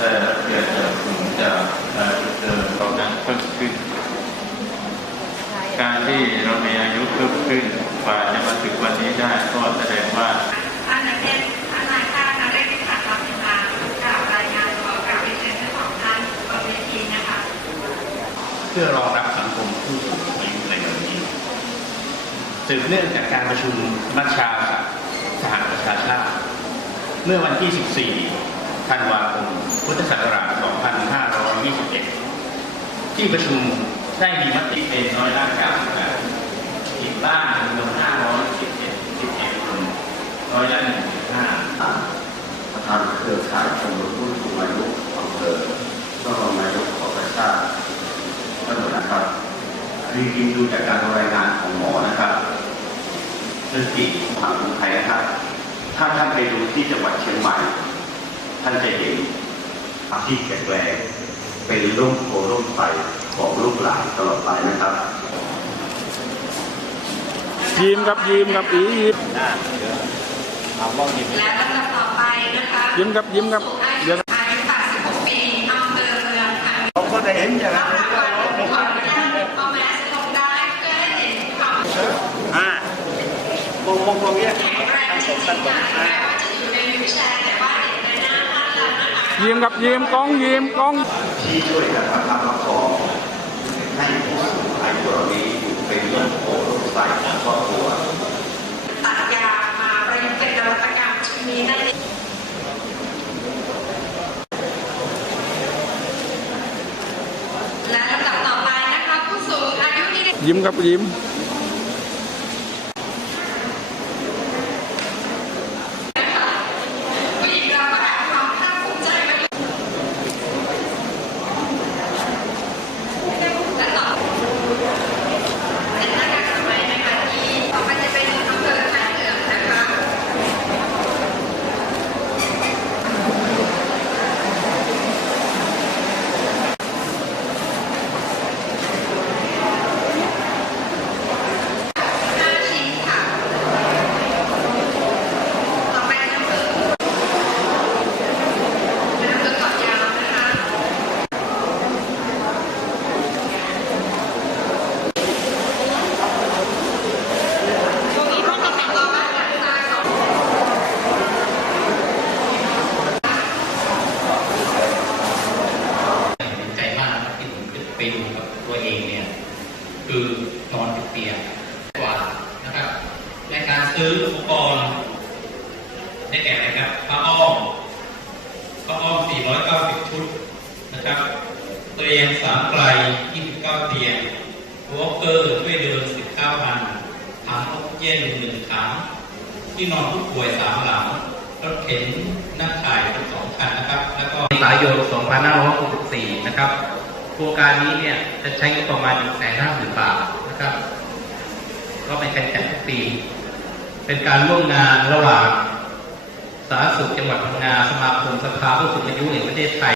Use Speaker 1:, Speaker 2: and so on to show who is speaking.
Speaker 1: ได้เรติจากกงจากเดินกำลังเพิ่
Speaker 2: มขึ้น การที่เรามีอายุเพิ่มขึ้นกว่าจะมาถึงวันนี้ได้ก็แสดงว่าเพื่
Speaker 3: อรองรับสังคมผู้สูงอายุในวันนี้สืบเนื่องจากการประชุมมัชชาสหประชาชาติ เมื่อวันที่ 14 ธันวาคม พุทธศักราช 2521 ที่ประชุมได้มีมติเป็นร้อยละ98อีกบ้านจำนวน511 11คนร้อยละ1.5
Speaker 4: ประธานเครือข่ายชมรมผู้สูงอายุอำเภอก็รองนายกขอประชาติท่านหัวหน้าครับรีกินดูจากการรายงานของหมอนะครับสถิติทางคนไทยนะครับ ถ้าท่านไปดูที่จังหวัดเชียงใหม่ ท่านจะเห็นที่แข็งแรงเป็นร่มโพร่มไทรของลูกหลานตลอดไปนะครับ
Speaker 5: ยิ้มครับยิ้มครับอียิ้ม
Speaker 2: และลำดับต่อไปนะคะ
Speaker 5: ยิ้มครับยิ้มครับ
Speaker 2: อา
Speaker 5: เดี๋
Speaker 2: ยุ
Speaker 5: ยว
Speaker 2: 86ปีอำเภอเมืองค่ะ
Speaker 4: เราก็ได้เห็นอย่าง
Speaker 2: รั
Speaker 4: นั้
Speaker 2: บ
Speaker 4: น
Speaker 2: รางวัลขออนุญาตเอาแมสลงได้เพื่อให้เห็นความ
Speaker 4: อ่าตรงตรงเนี้ย
Speaker 2: แข็งแรงจริงๆค่ะแม้ว่าจะอยู่ในวิวแชร์แต่ว่า
Speaker 5: ยิ้มครับยิ้มกล้องยิ้มกล้อง
Speaker 4: ที่ช่วยกันประคับประคองให้ผู้สูงอายุเหล่านี้อยู่เป็นร่มโพร่มไทรของครอบครัว
Speaker 2: ตัดยามาประยุกต์เป็นนวัตกรรมชิ้นนี้ได้เลยและลำดับต่อไปนะคะผู้สูงอายุที่ได้
Speaker 5: ยิ้มครับยิ้ม
Speaker 2: ผู้หญิงเราก็แอบความภาคภูมิใจมาอยู่และต่อเป็นหน้ากากอนามัยนะคะที่ต่อไปจะเป็นอำเภอท่าเหลืองนะคะ ห้าชิ้นค่ะ ต่อไปเป็นอำเภอเป็นอำเภอเกาะยาวนะคะ ตรงนี้ห้องกำกับต่อมาจากทรายของ
Speaker 6: ใจมากนะครับที่ผมไปดูกับ ตัวเองเนี่ยคือนอนเตียงกว่านะครับในการซื้ออุปกรณ์ได้แก่อะไรครับผ้าอ้อมผ้าอ้อม 490 ชุดนะครับเตียงสามไกล 29 เตียงวอลเกอร์ช่วยเดิน 19พันถังออกซิเจนหนึ่งถังที่นอนผู้ป่วยสามหลังรถเข็นนั่งถ่ายสองคันนะครับ แล้วก็สายโยน2564 นะครับ โครงการนี้เนี่ยจะใช้งบประมาณหนึ่งแสนห้าหมื่นบาทนะครับ ก็เป็นการจัดทุกปี เป็นการร่วมงานระหว่างสาธารณสุขจังหวัดพังงาสมาคมสภาผู้สูงอายุแห่งประเทศไทย